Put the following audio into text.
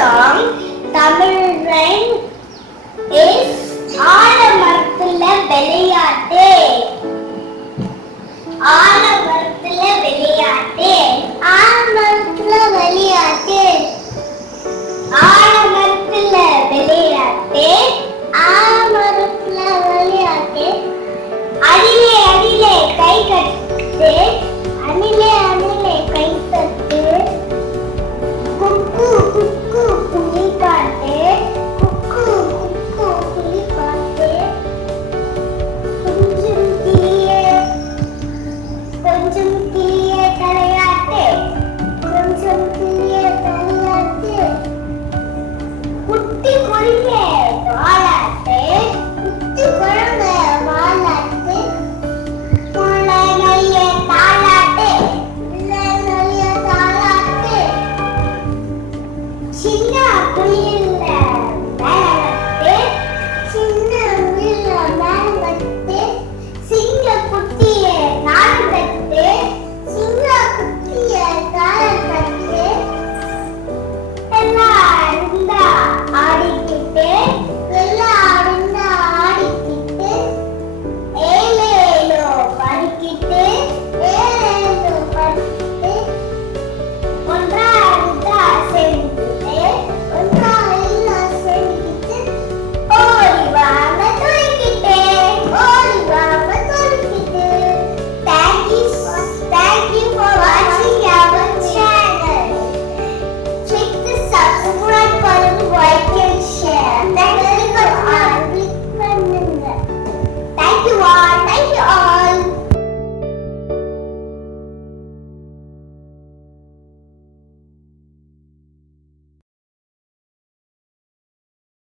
song Tamil rhyme is ஆலமரத்துல விளையாட்டு. ஆலமரத்துல விளையாட்டு. ஆலமரத்துல விளையாட்டு. ஆலமரத்துல விளையாட்டு. ஆலமரத்துல விளையாட்டு. அடியிலே அடியிலே கை கட்டு.